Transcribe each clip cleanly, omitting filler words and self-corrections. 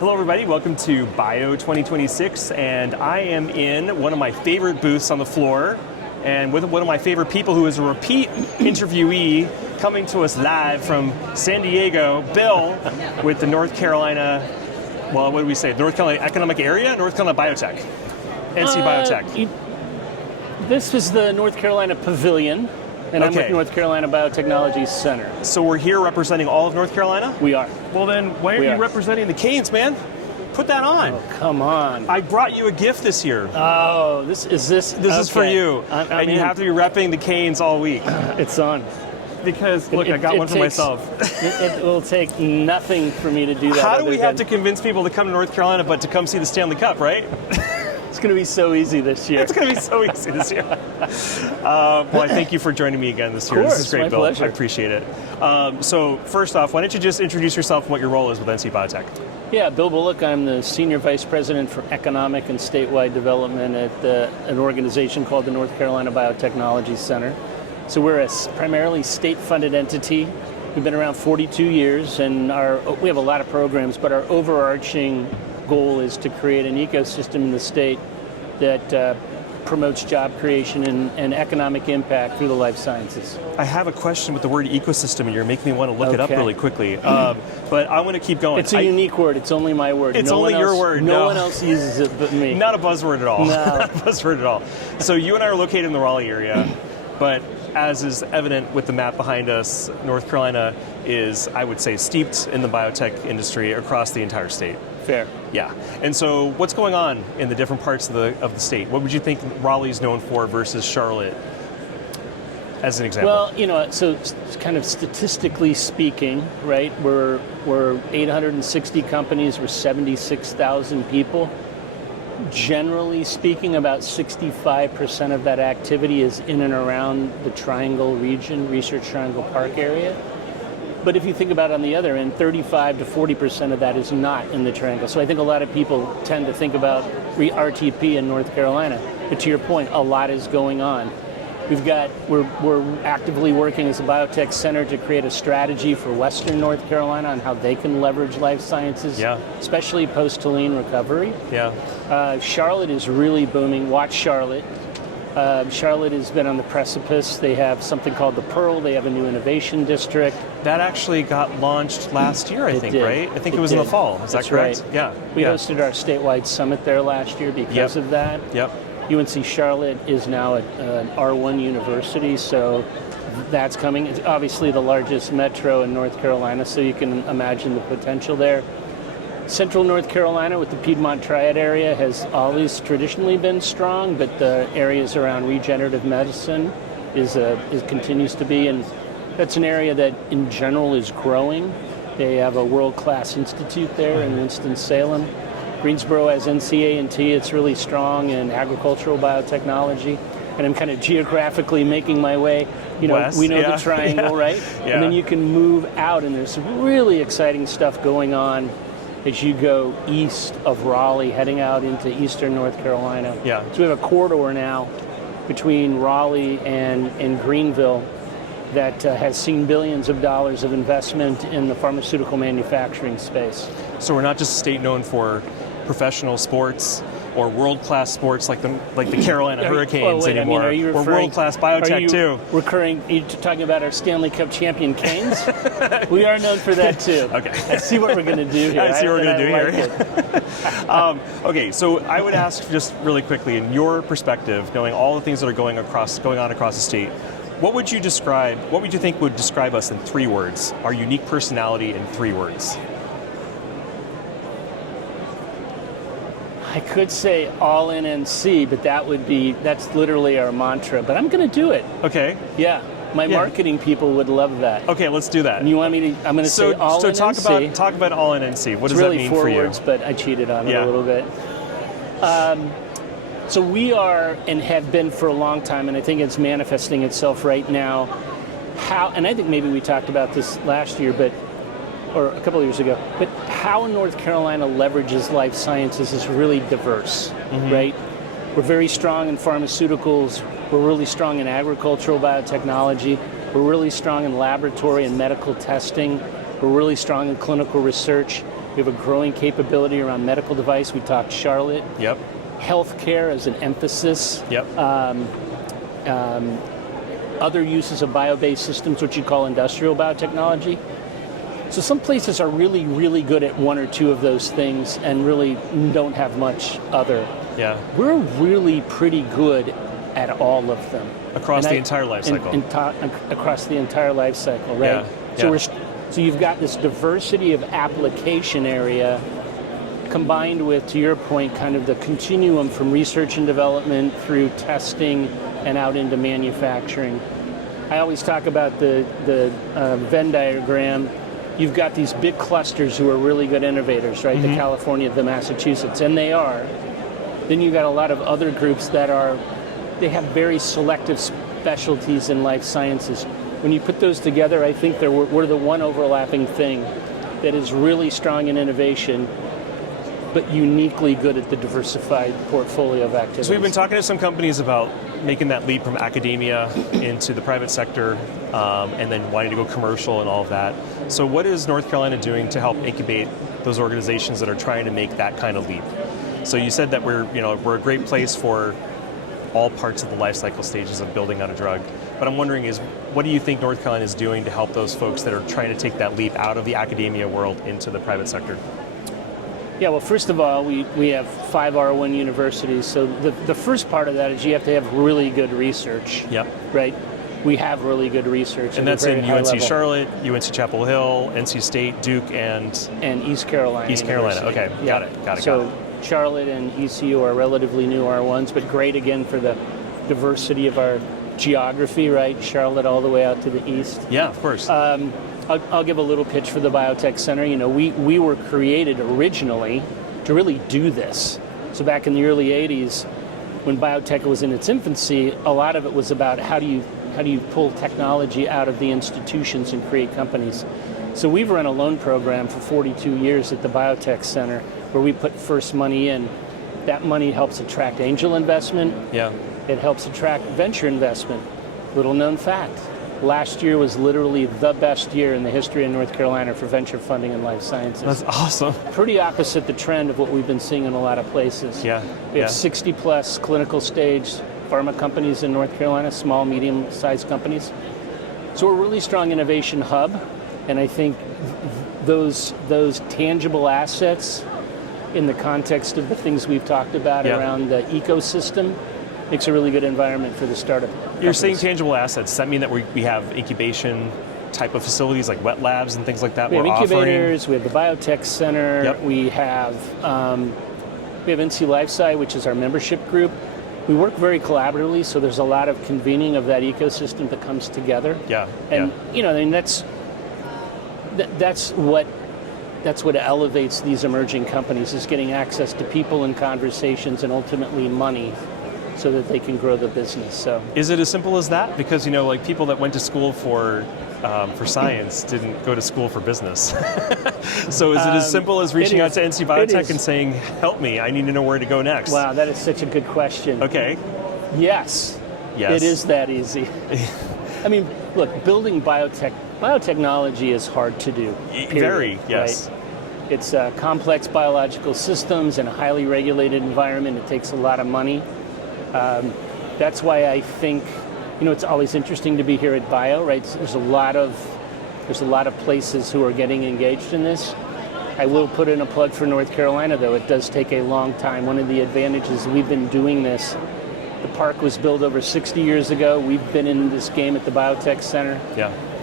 Hello everybody, welcome to Bio 2026, and I am in one of my favorite booths on the floor, and with one of my favorite people who is a repeat interviewee coming to us live from San Diego, Bill, with the North Carolina, well, what do we say, North Carolina Economic Area? North Carolina Biotech, NC Biotech. This is the North Carolina Pavilion, and I'm with North Carolina Biotechnology Center. So we're here representing all of North Carolina? We are. Well then, why aren't you representing the Canes, man? Put that on. Oh, come on. I brought you a gift this year. Oh, this is for you. I'm you have to be repping the Canes all week. It's on. Because, look, I got one for myself. It will take nothing for me to do that. How do we have to convince people to come to North Carolina but to come see the Stanley Cup, right? It's going to be so easy this year. It's going to be so easy this year. Well, I thank you for joining me again this year. Of course, this is great, my Bill. pleasure. I appreciate it. So first off, why don't you just introduce yourself and what your role is with NC Biotech? Yeah, Bill Bullock. I'm the Senior Vice President for Economic and Statewide Development at an organization called the North Carolina Biotechnology Center. So we're a primarily state-funded entity. We've been around 42 years, and we have a lot of programs, but our overarching goal is to create an ecosystem in the state that promotes job creation and economic impact through the life sciences. I have a question with the word ecosystem, and you're making me want to look it up really quickly. But I want to keep going. It's a unique word. It's only my word. It's only your word. No one else uses it but me. Not a buzzword at all. No. Not a buzzword at all. So you and I are located in the Raleigh area, but as is evident with the map behind us, North Carolina is, I would say, steeped in the biotech industry across the entire state. Fair. Yeah. And so what's going on in the different parts of the state? What would you think Raleigh's known for versus Charlotte, as an example? Well, so kind of statistically speaking, right, we're 860 companies, we're 76,000 people. Generally speaking, about 65% of that activity is in and around the Triangle region, Research Triangle Park area. But if you think about it on the other end, 35 to 40% of that is not in the Triangle. So I think a lot of people tend to think about RTP in North Carolina. But to your point, a lot is going on. We're actively working as a biotech center to create a strategy for Western North Carolina on how they can leverage life sciences, especially post-Helene recovery. Yeah. Charlotte is really booming. Watch Charlotte. Charlotte has been on the precipice. They have something called the Pearl. They have a new innovation district. That actually got launched last year, I think, right? I think it was in the fall. Is that correct? Right. Yeah. We hosted our statewide summit there last year because of that. Yep. UNC Charlotte is now an R1 university, so that's coming. It's obviously the largest metro in North Carolina, so you can imagine the potential there. Central North Carolina with the Piedmont Triad area has always traditionally been strong, but the areas around regenerative medicine continues to be, and that's an area that in general is growing. They have a world-class institute there in Winston-Salem. Greensboro has NCA&T. It's really strong in agricultural biotechnology, and I'm kind of geographically making my way. West, we know the Triangle, right? Yeah. And then you can move out, and there's some really exciting stuff going on as you go east of Raleigh, heading out into eastern North Carolina. Yeah. So we have a corridor now between Raleigh and Greenville that has seen billions of dollars of investment in the pharmaceutical manufacturing space. So we're not just a state known for professional sports or world-class sports like the Carolina Hurricanes anymore. We're world-class biotech too. Are you talking about our Stanley Cup champion Canes? We are known for that too. Okay. I see what we're going to do here. I see what we're going to do here. Okay, so I would ask just really quickly, in your perspective, knowing all the things that are going on across the state, what would you think would describe us in 3 words? Our unique personality in 3 words. I could say all in NC, but that's literally our mantra. But I'm going to do it. Okay. Yeah. My marketing people would love that. Okay, let's do that. And you want me to? I'm going to say all in NC. So talk about all in NC. What does that mean for you? It's really 4 words, but I cheated on it a little bit. So we are and have been for a long time, and I think it's manifesting itself right now. And I think maybe we talked about this last year, or a couple of years ago, but how North Carolina leverages life sciences is really diverse, right? We're very strong in pharmaceuticals. We're really strong in agricultural biotechnology. We're really strong in laboratory and medical testing. We're really strong in clinical research. We have a growing capability around medical device. We talked Charlotte. Yep. Healthcare as an emphasis. Yep. Other uses of bio-based systems, which you call industrial biotechnology. So some places are really, really good at one or two of those things and really don't have much other. Yeah. We're really pretty good at all of them. Across the entire life cycle. Across the entire life cycle, right? Yeah. So you've got this diversity of application area combined with, to your point, kind of the continuum from research and development through testing and out into manufacturing. I always talk about the Venn diagram. You've got these big clusters who are really good innovators, right? The California, the Massachusetts, and they are. Then you've got a lot of other groups that they have very selective specialties in life sciences. When you put those together, I think we're the one overlapping thing that is really strong in innovation, but uniquely good at the diversified portfolio of activities. So we've been talking to some companies about making that leap from academia into the private sector, and then wanting to go commercial and all of that. So what is North Carolina doing to help incubate those organizations that are trying to make that kind of leap? So you said that we're a great place for all parts of the life cycle stages of building on a drug. But I'm wondering what do you think North Carolina is doing to help those folks that are trying to take that leap out of the academia world into the private sector? Yeah, well, first of all, we have 5 R1 universities. So the first part of that is you have to have really good research. Yep. Right? We have really good research. And that's in UNC Charlotte, UNC Chapel Hill, NC State, Duke, and East Carolina. East Carolina, okay. Yeah. Got it. So Charlotte and ECU are relatively new R1s, but great again for the diversity of our geography, right? Charlotte all the way out to the east. Yeah, of course. I'll give a little pitch for the Biotech Center. We were created originally to really do this. So back in the early 80s, when biotech was in its infancy, a lot of it was about how do you pull technology out of the institutions and create companies. So we've run a loan program for 42 years at the Biotech Center where we put first money in. That money helps attract angel investment. Yeah. It helps attract venture investment. Little known fact. Last year was literally the best year in the history of North Carolina for venture funding in life sciences. That's awesome. Pretty opposite the trend of what we've been seeing in a lot of places. Yeah. We have 60 plus clinical stage pharma companies in North Carolina, small, medium-sized companies. So we're a really strong innovation hub, and I think those tangible assets in the context of the things we've talked about around the ecosystem makes a really good environment for the startup companies. You're saying tangible assets. Does that mean that we have incubation type of facilities like wet labs and things like that? We have incubators, we have the Biotech Center, we have NC LifeSci, which is our membership group. We work very collaboratively, so there's a lot of convening of that ecosystem that comes together. And that's what elevates these emerging companies, is getting access to people and conversations and ultimately money so that they can grow the business. So is it as simple as that? Because people that went to school for science didn't go to school for business. So is it as simple as reaching out to NC Biotech and saying, help me, I need to know where to go next? Wow, that is such a good question. Okay. Yes. It is that easy. I mean, look, building biotechnology is hard to do. Period, very, yes. Right? It's complex biological systems in a highly regulated environment. It takes a lot of money. That's why I think, it's always interesting to be here at Bio, right? There's a lot of places who are getting engaged in this. I will put in a plug for North Carolina, though. It does take a long time. One of the advantages, we've been doing this. The park was built over 60 years ago. We've been in this game at the Biotech Center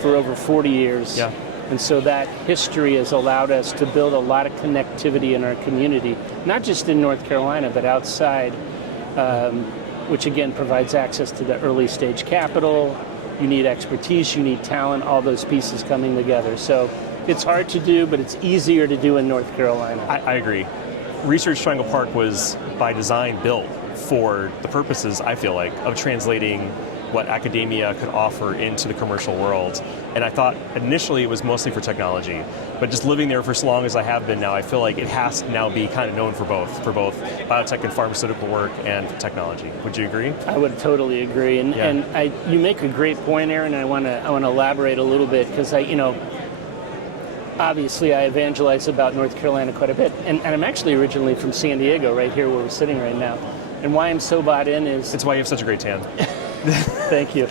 for over 40 years. Yeah. And so that history has allowed us to build a lot of connectivity in our community, not just in North Carolina, but outside, which again provides access to the early stage capital. You need expertise, you need talent, all those pieces coming together. So it's hard to do, but it's easier to do in North Carolina. I agree. Research Triangle Park was by design built for the purposes, I feel like, of translating what academia could offer into the commercial world. And I thought initially it was mostly for technology, but just living there for so long as I have been now, I feel like it has to now be kind of known for both biotech and pharmaceutical work and technology. Would you agree? I would totally agree. And you make a great point, Aaron, and I want to elaborate a little bit, because I obviously I evangelize about North Carolina quite a bit, and I'm actually originally from San Diego, right here where we're sitting right now. And why I'm so bought in is... It's why you have such a great tan. Thank you.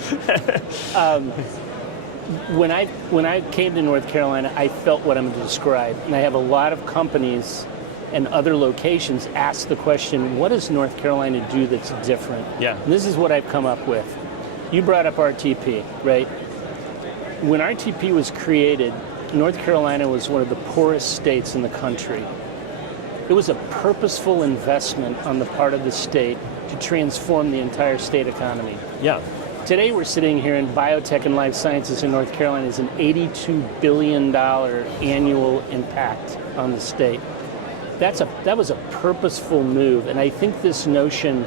When I came to North Carolina, I felt what I'm going to describe, and I have a lot of companies and other locations ask the question, what does North Carolina do that's different? Yeah. And this is what I've come up with. You brought up RTP, right? When RTP was created, North Carolina was one of the poorest states in the country. It was a purposeful investment on the part of the state to transform the entire state economy. Yeah. Today we're sitting here in biotech and life sciences in North Carolina is an $82 billion annual impact on the state. That was a purposeful move, and I think this notion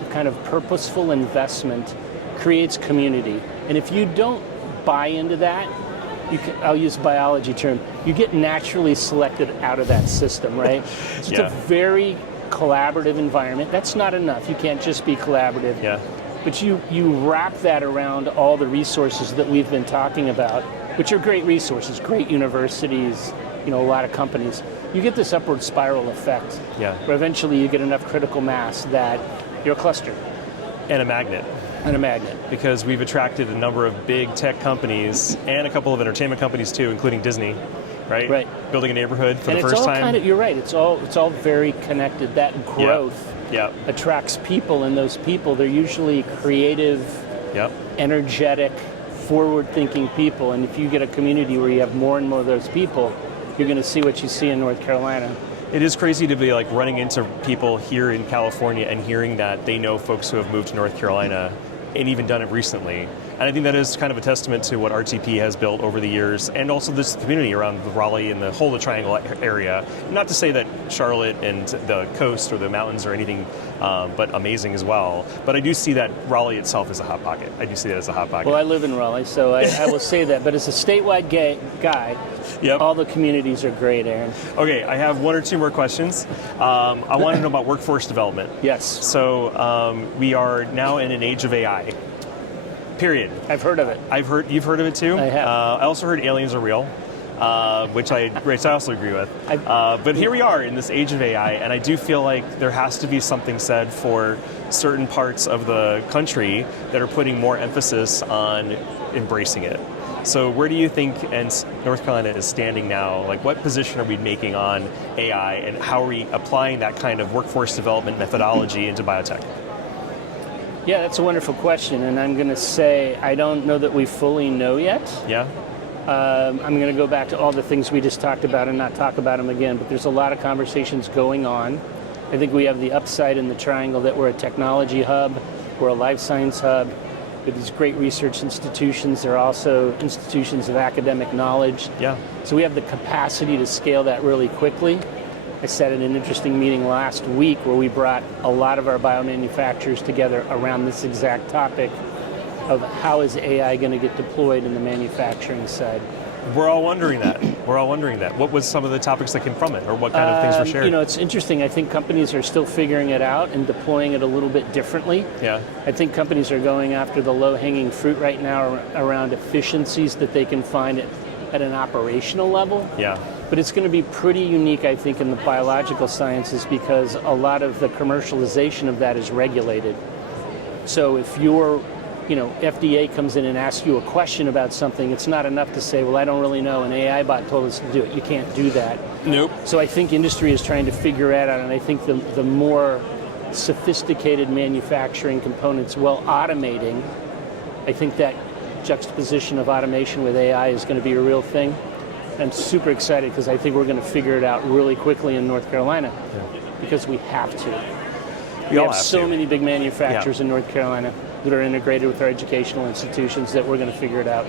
of kind of purposeful investment creates community. And if you don't buy into that, I'll use a biology term, you get naturally selected out of that system, right? So it's a very collaborative environment. That's not enough. You can't just be collaborative. Yeah. But you wrap that around all the resources that we've been talking about, which are great resources, great universities, a lot of companies. You get this upward spiral effect, where eventually you get enough critical mass that you're a cluster. And a magnet. Because we've attracted a number of big tech companies and a couple of entertainment companies too, including Disney, right? Right. Building a neighborhood for and the first time. You're right. It's all very connected. That growth attracts people, and those people, they're usually creative, energetic, forward-thinking people. And if you get a community where you have more and more of those people, you're going to see what you see in North Carolina. It is crazy to be like running into people here in California and hearing that they know folks who have moved to North Carolina and even done it recently. And I think that is kind of a testament to what RTP has built over the years, and also this community around the Raleigh and the whole of the Triangle area. Not to say that Charlotte and the coast or the mountains are anything but amazing as well, but I do see that Raleigh itself is a hot pocket. I do see that as a hot pocket. Well, I live in Raleigh, so I will say that, but as a statewide guy, all the communities are great, Aaron. Okay, I have one or two more questions. I want to know about workforce development. Yes. So we are now in an age of AI. Period. I've heard of it. You've heard of it too? I have. I also heard aliens are real, which I also agree with. But here we are in this age of AI, and I do feel like there has to be something said for certain parts of the country that are putting more emphasis on embracing it. So where do you think North Carolina is standing now? Like, what position are we making on AI, and how are we applying that kind of workforce development methodology into biotech? Yeah, that's a wonderful question, and I'm going to say I don't know that we fully know yet. Yeah. I'm going to go back to all the things we just talked about and not talk about them again, but there's a lot of conversations going on. I think we have the upside in the Triangle that we're a technology hub, we're a life science hub, with these great research institutions. They're also institutions of academic knowledge. Yeah. So we have the capacity to scale that really quickly. I sat at an interesting meeting last week where we brought a lot of our biomanufacturers together around this exact topic of how is AI going to get deployed in the manufacturing side. We're all wondering that. What was some of the topics that came from it, or what kind of things were shared? It's interesting. I think companies are still figuring it out and deploying it a little bit differently. Yeah. I think companies are going after the low-hanging fruit right now around efficiencies that they can find at an operational level. Yeah. But it's going to be pretty unique, I think, in the biological sciences because a lot of the commercialization of that is regulated. So if your FDA comes in and asks you a question about something, it's not enough to say, well, I don't really know, an AI bot told us to do it. You can't do that. Nope. So I think industry is trying to figure that out, and I think the more sophisticated manufacturing components, well, automating, I think that juxtaposition of automation with AI is going to be a real thing. I'm super excited because I think we're going to figure it out really quickly in North Carolina because we have to. We have so many big manufacturers in North Carolina that are integrated with our educational institutions that we're going to figure it out.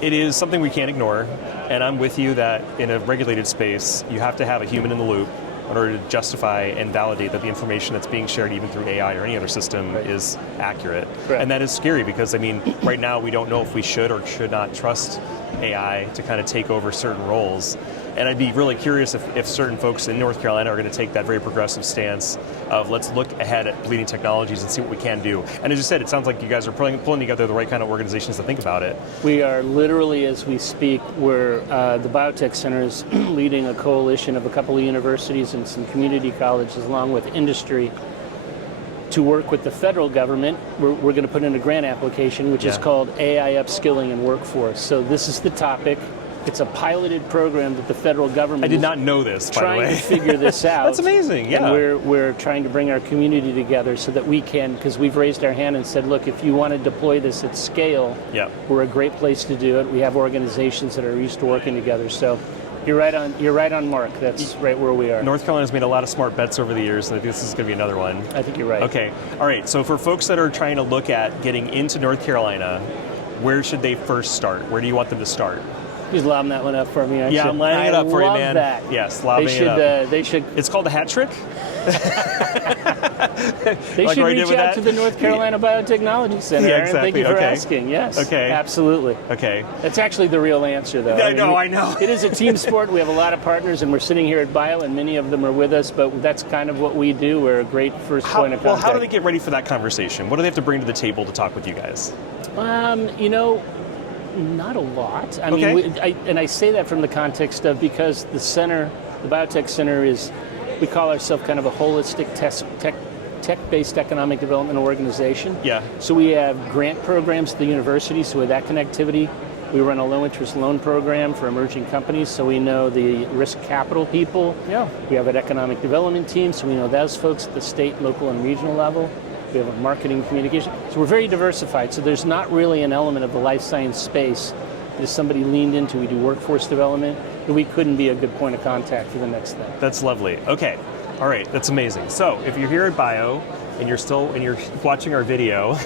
It is something we can't ignore, and I'm with you that in a regulated space, you have to have a human in the loop in order to justify and validate that the information that's being shared even through AI or any other system is accurate. Correct. And that is scary because, right now we don't know if we should or should not trust AI to kind of take over certain roles. And I'd be really curious if certain folks in North Carolina are going to take that very progressive stance of let's look ahead at bleeding technologies and see what we can do. And as you said, it sounds like you guys are pulling together the right kind of organizations to think about it. We are literally, as we speak, where the Biotech Center is leading a coalition of a couple of universities and some community colleges along with industry to work with the federal government. We're going to put in a grant application, which is called AI Upskilling and Workforce. So this is the topic. It's a piloted program that the federal government I did not know this, by the way. trying to figure this out. That's amazing, yeah. And we're trying to bring our community together so that we can, because we've raised our hand and said, look, if you want to deploy this at scale, we're a great place to do it. We have organizations that are used to working together. So you're right on mark. That's right where we are. North Carolina's made a lot of smart bets over the years, and I think this is going to be another one. I think you're right. Okay, all right, so for folks that are trying to look at getting into North Carolina, where should they first start? Where do you want them to start? He's lobbing that one up for me. Yeah, I'm lining it up for you, man. That. Yes, lobbing it up. They should. It's called the hat trick. They should reach out to the North Carolina Biotechnology Center. Yeah, exactly. Thank you for asking. Yes. Okay. Absolutely. Okay. That's actually the real answer, though. I know. It is a team sport. We have a lot of partners, and we're sitting here at Bio, and many of them are with us. But that's kind of what we do. We're a great first point of contact. Well, how do they get ready for that conversation? What do they have to bring to the table to talk with you guys? Not a lot. I mean, I say that from the context of because the center, the Biotech Center, we call ourselves kind of a holistic tech-based economic development organization. Yeah. So we have grant programs at the university, so with that connectivity, we run a low-interest loan program for emerging companies, so we know the risk capital people. Yeah. We have an economic development team, so we know those folks at the state, local, and regional level. We have a marketing communication. So we're very diversified. So there's not really an element of the life science space that somebody leaned into. We do workforce development, and we couldn't be a good point of contact for the next thing. That's lovely. Okay. All right. That's amazing. So if you're here at Bio and you're watching our video,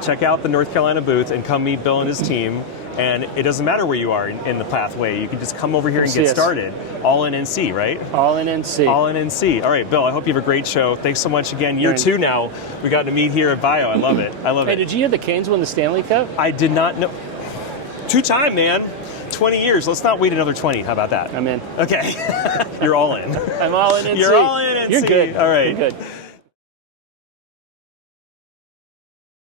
check out the North Carolina booth and come meet Bill and his team. And it doesn't matter where you are in the pathway. You can just come over here and get started. All in NC, right? All in NC. All in NC. All right, Bill, I hope you have a great show. Thanks so much again. Year 2 now. We got to meet here at Bio. I love it. Hey, did you hear the Canes won the Stanley Cup? I did not know. 2-time, man. 20 years. Let's not wait another 20. How about that? I'm in. Okay. You're all in. I'm all in NC. You're all in NC. You're good. All right. You're good.